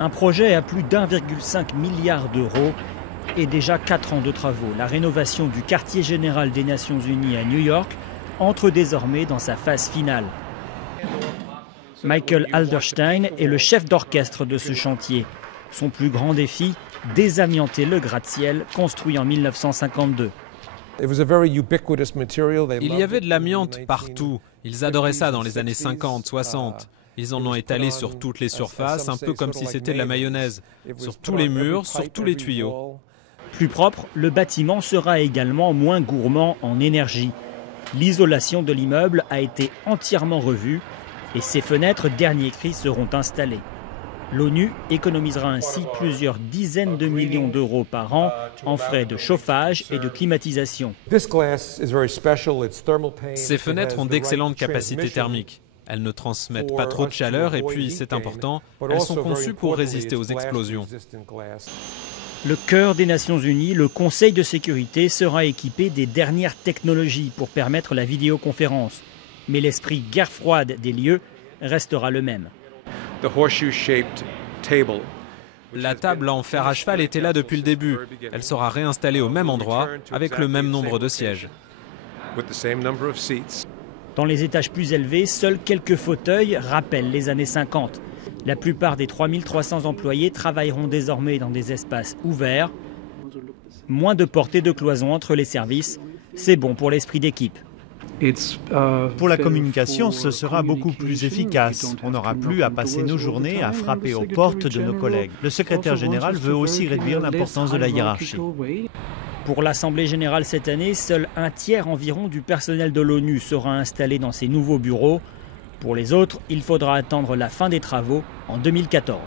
Un projet à plus d'1,5 milliard d'euros et déjà 4 ans de travaux. La rénovation du quartier général des Nations Unies à New York entre désormais dans sa phase finale. Michael Alderstein est le chef d'orchestre de ce chantier. Son plus grand défi, désamianter le gratte-ciel construit en 1952. Il y avait de l'amiante partout. Ils adoraient ça dans les années 50, 60. Ils en ont étalé sur toutes les surfaces, un peu comme si c'était de la mayonnaise. Sur tous les murs, sur tous les tuyaux. Plus propre, le bâtiment sera également moins gourmand en énergie. L'isolation de l'immeuble a été entièrement revue et ses fenêtres dernier cri seront installées. L'ONU économisera ainsi plusieurs dizaines de millions d'euros par an en frais de chauffage et de climatisation. Ces fenêtres ont d'excellentes capacités thermiques. Elles ne transmettent pas trop de chaleur et puis, c'est important, elles sont conçues pour résister aux explosions. Le cœur des Nations Unies, le Conseil de sécurité, sera équipé des dernières technologies pour permettre la vidéoconférence. Mais l'esprit guerre froide des lieux restera le même. La table en fer à cheval était là depuis le début. Elle sera réinstallée au même endroit, avec le même nombre de sièges. Dans les étages plus élevés, seuls quelques fauteuils rappellent les années 50. La plupart des 3300 employés travailleront désormais dans des espaces ouverts. Moins de portes et de cloisons entre les services, c'est bon pour l'esprit d'équipe. Pour la communication, ce sera beaucoup plus efficace. On n'aura plus à passer nos journées à frapper aux portes de nos collègues. Le secrétaire général veut aussi réduire l'importance de la hiérarchie. Pour l'Assemblée générale cette année, seul un tiers environ du personnel de l'ONU sera installé dans ces nouveaux bureaux. Pour les autres, il faudra attendre la fin des travaux en 2014.